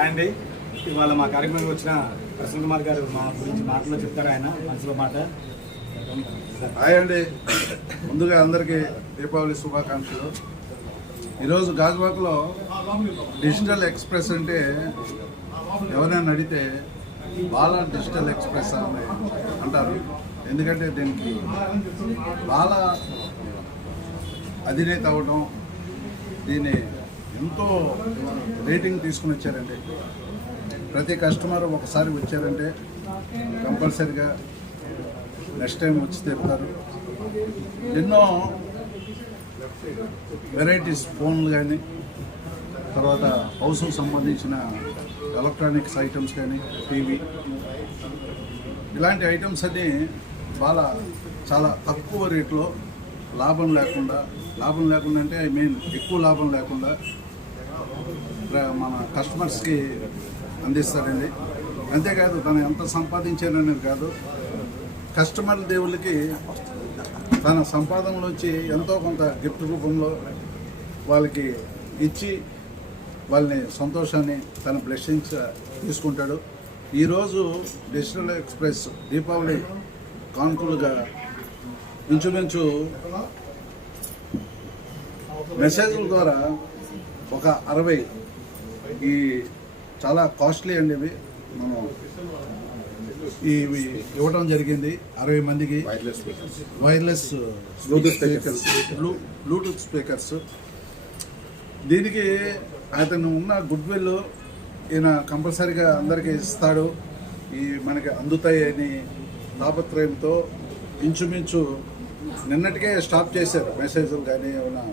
అండి ఇవాళ మా కార్యక్రమానికి వచ్చిన ప్రసన్న కుమార్ గారు మా గురించి మాటలో చెప్తారు. ఆయన మనసులో మాట. హాయ్ అండి, ముందుగా అందరికీ దీపావళి శుభాకాంక్షలు. ఈరోజు గాజువాకలో డిజిటల్ ఎక్స్ప్రెస్ అంటే ఎవరైనా అడిగితే బాలా డిజిటల్ ఎక్స్ప్రెస్ అని అంటారు. ఎందుకంటే దీనికి బాలా అధినేత అవ్వడం, దీన్ని ఎంతో రేటింగ్ తీసుకుని వచ్చారండి. ప్రతి కస్టమర్ ఒకసారి వచ్చారంటే కంపల్సరిగా నెక్స్ట్ టైం వచ్చి తీరుతారు. ఎన్నో వెరైటీస్ ఫోన్లు కానీ, తర్వాత హౌస్కు సంబంధించిన ఎలక్ట్రానిక్స్ ఐటమ్స్ కానీ, టీవీ, ఇలాంటి ఐటమ్స్ అన్నీ చాలా తక్కువ రేట్లో లాభం లేకుండా అంటే ఐ మీన్ ఎక్కువ లాభం లేకుండా మన కస్టమర్స్కి అందిస్తారండి. అంతేకాదు తను ఎంత సంపాదించారనేది కాదు, కస్టమర్ దేవుళ్ళకి తన సంపాదనలోంచి ఎంతో కొంత గిఫ్ట్ రూపంలో వాళ్ళకి ఇచ్చి వాళ్ళని సంతోషాన్ని తన బ్లెస్సింగ్స్ తీసుకుంటాడు. ఈరోజు డిజిటల్ ఎక్స్ప్రెస్ దీపావళి కానుకలుగా ఇంచుమించు మెసేజ్ల ద్వారా ఒక 60 ఈ చాలా కాస్ట్లీ అండి ఇవి మనం ఇవి ఇవ్వడం జరిగింది 60 మందికి. Wireless Bluetooth speakers. దీనికి అతను ఉన్న గుడ్ విల్ ఈయన కంపల్సరీగా అందరికీ ఇస్తాడు, ఈ మనకి అందుతాయి అని తాపత్రయంతో ఇంచుమించు నిన్నటికే స్టాప్ చేశారు మెసేజ్లు కానీ ఏమైనా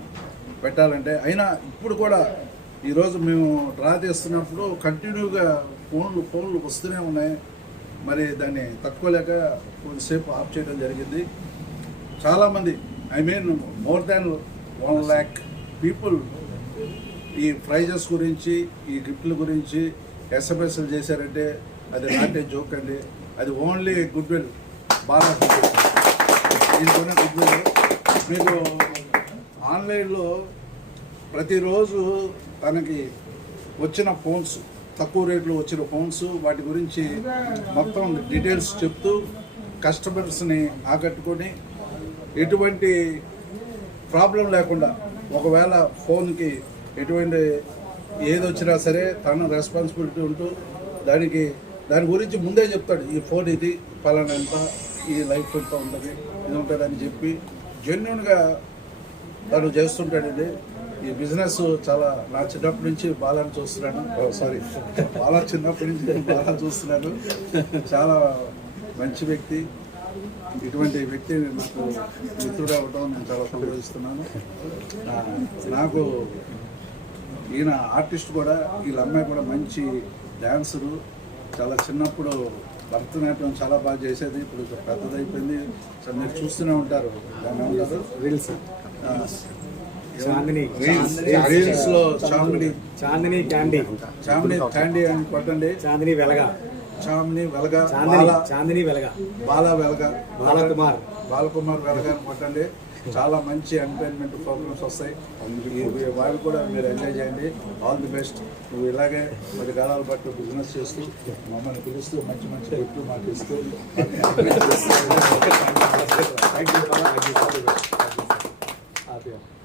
పెట్టాలంటే. అయినా ఇప్పుడు కూడా ఈరోజు మేము డ్రా చేస్తున్నప్పుడు కంటిన్యూగా ఫోన్లు వస్తూనే ఉన్నాయి. మరి దాన్ని తట్టుకోలేక కొంతసేపు ఆఫ్ చేయడం జరిగింది. చాలామంది I mean more than 1 lakh people ఈ ప్రైజెస్ గురించి, ఈ గిఫ్ట్ల గురించి ఎస్ఎంఎస్లు చేశారంటే అది నాటే జోక్ అండి. అది ఓన్లీ గుడ్ విల్, బాగా దీంట్లోనే గుడ్ విల్. మీకు ఆన్లైన్లో ప్రతిరోజు తనకి వచ్చిన ఫోన్స్, తక్కువ రేట్లో వచ్చిన ఫోన్స్, వాటి గురించి మొత్తం డీటెయిల్స్ చెప్తూ కస్టమర్స్ని ఆకట్టుకొని ఎటువంటి ప్రాబ్లం లేకుండా, ఒకవేళ ఫోన్కి ఎటువంటి ఏది వచ్చినా సరే తన రెస్పాన్సిబిలిటీ ఉంటూ దాని గురించి ముందే చెప్తాడు. ఈ ఫోన్ ఇది పలానా ఎంత, ఈ లైఫ్ ఎంత ఉంటుంది, ఇది ఉంటుందని చెప్పి జెన్యున్గా తను చేస్తుంటాడండి. ఈ బిజినెస్ చాలా నా చిన్నప్పటి నుంచి బాలాని చూస్తున్నాను. చిన్నప్పటి నుంచి బాగా చూస్తున్నాను. చాలా మంచి వ్యక్తి. ఇటువంటి వ్యక్తి నాకు మిత్రుడు అవ్వడం నేను చాలా సంతోషిస్తున్నాను. నాకు ఈయన ఆర్టిస్ట్ కూడా, వీళ్ళ అమ్మాయి కూడా మంచి డ్యాన్సరు. చాలా చిన్నప్పుడు భరతనాట్యం చాలా బాగా చేసేది, ఇప్పుడు పెద్దదైపోయింది. సో మీరు చూస్తూనే ఉంటారు, దాన్ని ఉంటారు రీల్స్ లో చాందిని క్యాండీ అని కొట్టండి. చాందిని వెలగ బాలకుమార్ వెలగ అని కొట్టండి. చాలా మంచి ఎంటర్టైన్మెంట్ ప్రోగ్రామ్స్ వస్తాయి. వాళ్ళు కూడా మీరు ఎంజాయ్ చేయండి. All the best. నువ్వు ఇలాగే 10 కాలాల పాటు బిజినెస్ చేస్తూ మమ్మల్ని పిలుస్తూ మంచి గిఫ్ట్లు మాకు ఇస్తూ థ్యాంక్ యూ.